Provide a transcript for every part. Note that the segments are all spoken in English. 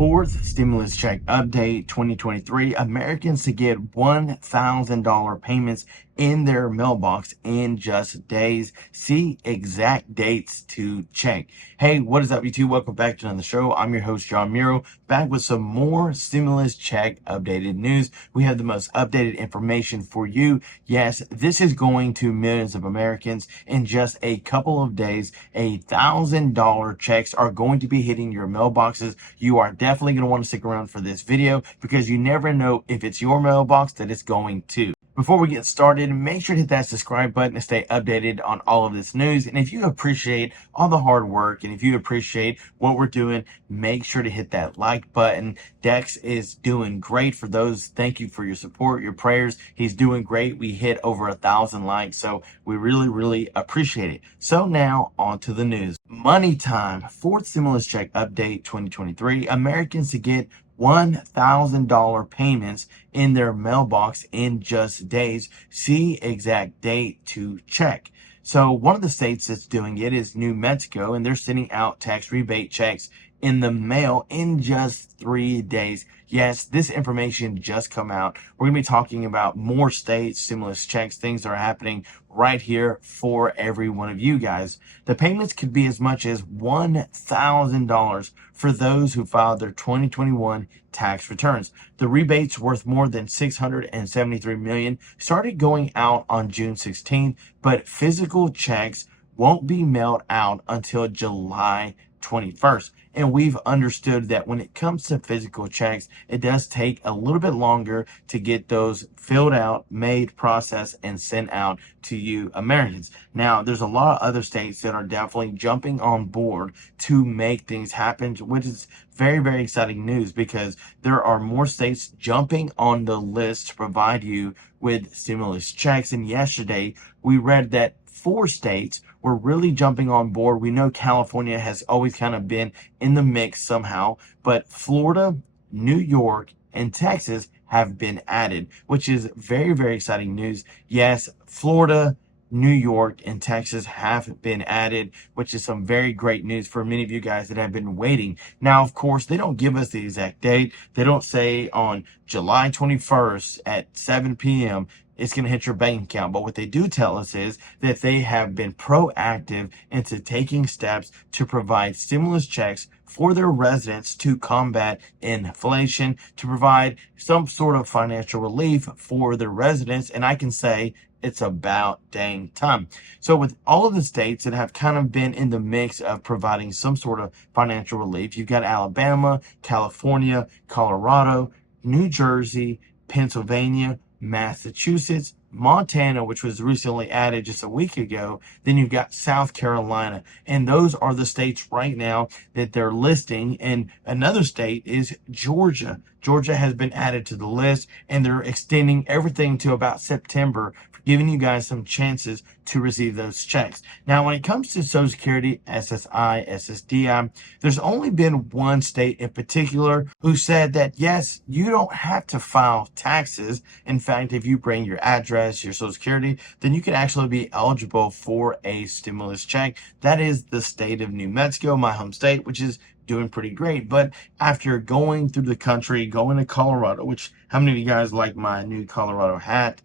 Fourth stimulus check update 2023. Americans to get $1,000 payments in their mailbox in just days. See exact dates to check. Hey, what is up, YouTube? Welcome back to another show. I'm your host, John Muro, back with some more stimulus check updated news. We have the most updated information for you. Yes, this is going to millions of Americans in just a couple of days. $1,000 checks are going to be hitting your mailboxes. You are definitely going to want to stick around for this video because you never know if it's your mailbox that it's going to. Before we get started, make sure to hit that subscribe button to stay updated on all of this news. And if you appreciate all the hard work and if you appreciate what we're doing, make sure to hit that like button. Dex is doing great. For those, thank you for your support, your prayers. He's doing great. We hit over 1,000 likes, so we really appreciate it. So now on to the news. Money time. Fourth stimulus check update 2023. Americans to get $1,000 payments in their mailbox in just days. See exact date to check. So one of the states that's doing it is New Mexico, and they're sending out tax rebate checks in the mail in just 3 days. Yes, this information just come out. We're going to be talking about more states, stimulus checks, things that are happening right here for every one of you guys. The payments could be as much as $1,000 for those who filed their 2021 tax returns. The rebates worth more than $673 million started going out on June 16th, but physical checks won't be mailed out until July 21st. And we've understood that when it comes to physical checks, it does take a little bit longer to get those filled out, made, processed, and sent out to you Americans. Now, there's a lot of other states that are definitely jumping on board to make things happen, which is very exciting news because there are more states jumping on the list to provide you with stimulus checks. And yesterday, we read that 4 states were really jumping on board. We know California has always kind of been in the mix somehow, but Florida, New York, and Texas have been added, which is very exciting news. Yes, Florida, New York, and Texas have been added, which is some very great news for many of you guys that have been waiting. Now, of course, they don't give us the exact date. They don't say on July 21st at 7 p.m. it's going to hit your bank account. But what they do tell us is that they have been proactive into taking steps to provide stimulus checks for their residents to combat inflation, to provide some sort of financial relief for their residents. And I can say it's about dang time. So with all of the states that have kind of been in the mix of providing some sort of financial relief, you've got Alabama, California, Colorado, New Jersey, Pennsylvania, Massachusetts, Montana, which was recently added just a week ago. Then you've got South Carolina. And those are the states right now that they're listing. And another state is Georgia. Georgia has been added to the list, and they're extending everything to about September, giving you guys some chances to receive those checks. Now, when it comes to Social Security, SSI, SSDI, there's only been one state in particular who said that, yes, you don't have to file taxes. In fact, if you bring your address, your Social Security, then you can actually be eligible for a stimulus check. That is the state of New Mexico, my home state, which is doing pretty great. But after going through the country, going to Colorado, which how many of you guys like my new Colorado hat?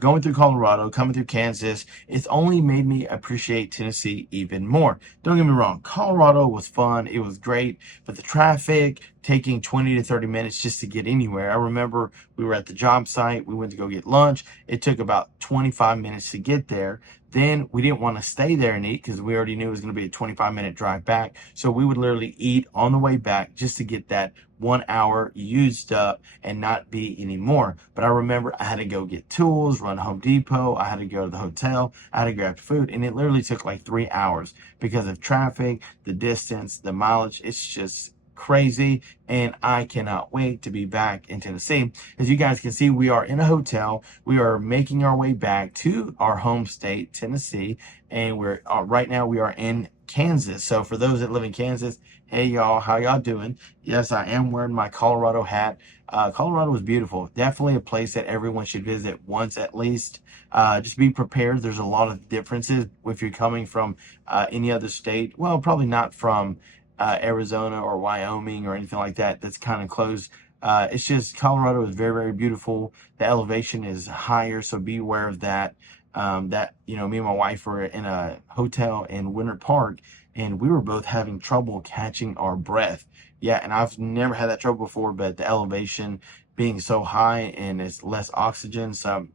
Going through Colorado, coming through Kansas, it's only made me appreciate Tennessee even more. Don't get me wrong, Colorado was fun, it was great, but the traffic, taking 20 to 30 minutes just to get anywhere. I remember we were at the job site, we went to go get lunch, it took about 25 minutes to get there. Then we didn't want to stay there and eat because we already knew it was going to be a 25-minute drive back. So we would literally eat on the way back just to get that 1 hour used up and not be any more. But I remember I had to go get tools, run to Home Depot. I had to go to the hotel. I had to grab food. And it literally took like 3 hours because of traffic, the distance, the mileage. It's just crazy, and I cannot wait to be back in Tennessee. As you guys can see, we are in a hotel. We are making our way back to our home state, Tennessee, and we're right now we are in Kansas. So for those that live in Kansas, hey y'all, how y'all doing? Yes, I am wearing my Colorado hat. Colorado is beautiful. Definitely a place that everyone should visit once at least. Just be prepared. There's a lot of differences if you're coming from any other state. Well, probably not from Arizona or Wyoming or anything like that that's kind of close. It's just Colorado is very, very beautiful. The elevation is higher, so be aware of that. Me and my wife were in a hotel in Winter Park, and we were both having trouble catching our breath. Yeah, and I've never had that trouble before, but the elevation being so high and it's less oxygen, so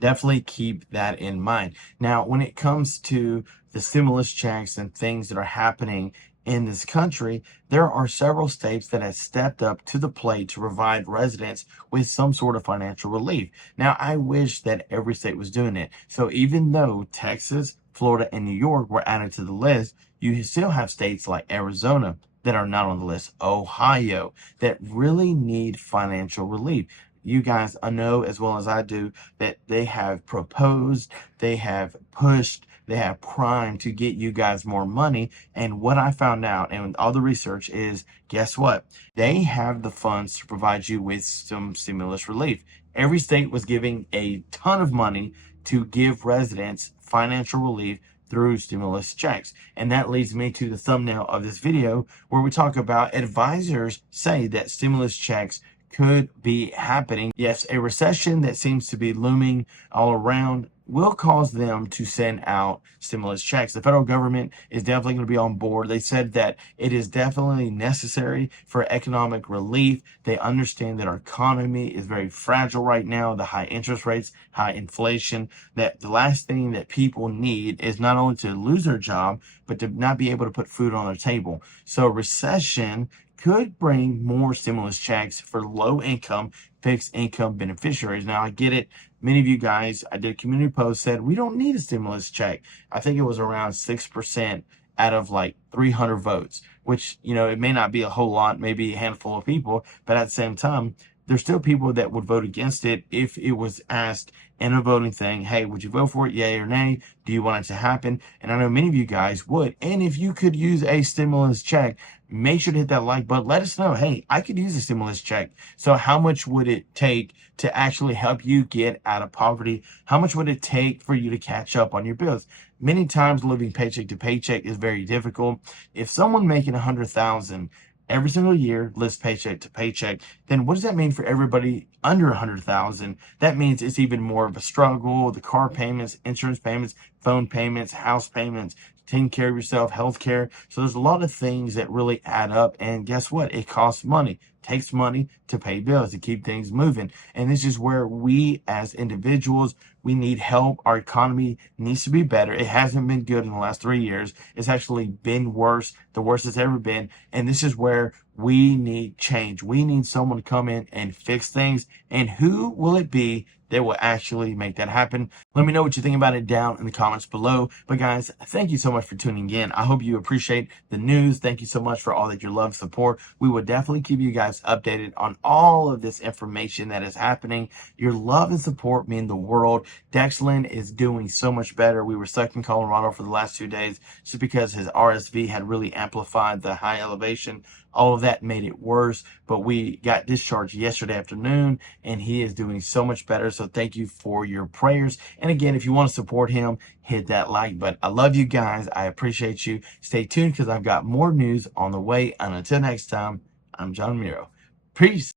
definitely keep that in mind. Now, when it comes to the stimulus checks and things that are happening in this country, there are several states that have stepped up to the plate to provide residents with some sort of financial relief. Now, I wish that every state was doing it. So even though Texas, Florida, and New York were added to the list, you still have states like Arizona that are not on the list, Ohio, that really need financial relief. You guys know as well as I do that they have proposed, they have pushed, they have primed to get you guys more money. And what I found out and all the research is, guess what? They have the funds to provide you with some stimulus relief. Every state was giving a ton of money to give residents financial relief through stimulus checks. And that leads me to the thumbnail of this video where we talk about advisors say that stimulus checks could be happening. Yes, a recession that seems to be looming all around will cause them to send out stimulus checks. The federal government is definitely going to be on board. They said that it is definitely necessary for economic relief. They understand that our economy is very fragile right now, the high interest rates, high inflation, that the last thing that people need is not only to lose their job, but to not be able to put food on their table. So recession could bring more stimulus checks for low income, fixed income beneficiaries. Now, I get it. Many of you guys, I did a community post, said we don't need a stimulus check. I think it was around 6% out of like 300 votes, which, it may not be a whole lot, maybe a handful of people, but at the same time, there's still people that would vote against it if it was asked in a voting thing, hey, would you vote for it, yay or nay? Do you want it to happen? And I know many of you guys would. And if you could use a stimulus check, make sure to hit that like button. Let us know, hey, I could use a stimulus check. So how much would it take to actually help you get out of poverty? How much would it take for you to catch up on your bills? Many times living paycheck to paycheck is very difficult. If someone making $100,000 every single year lives paycheck to paycheck, then what does that mean for everybody under 100,000? That means it's even more of a struggle. The car payments, insurance payments, phone payments, house payments, taking care of yourself, health care. So there's a lot of things that really add up. And guess what? It costs money. Takes money to pay bills, to keep things moving. And this is where we as individuals, we need help. Our economy needs to be better. It hasn't been good in the last 3 years. It's actually been worse, the worst it's ever been. And this is where we need change. We need someone to come in and fix things. And who will it be that will actually make that happen? Let me know what you think about it down in the comments below. But guys, thank you so much for tuning in. I hope you appreciate the news. Thank you so much for all that your love, support. We will definitely keep you guys updated on all of this information that is happening. Your love and support mean the world. Dexlin is doing so much better. We were stuck in Colorado for the last 2 days just because his RSV had really amplified the high elevation. All of that made it worse, but we got discharged yesterday afternoon and he is doing so much better. So thank you for your prayers. And again, if you want to support him, hit that like button. I love you guys. I appreciate you. Stay tuned because I've got more news on the way. And until next time, I'm John Miro. Peace.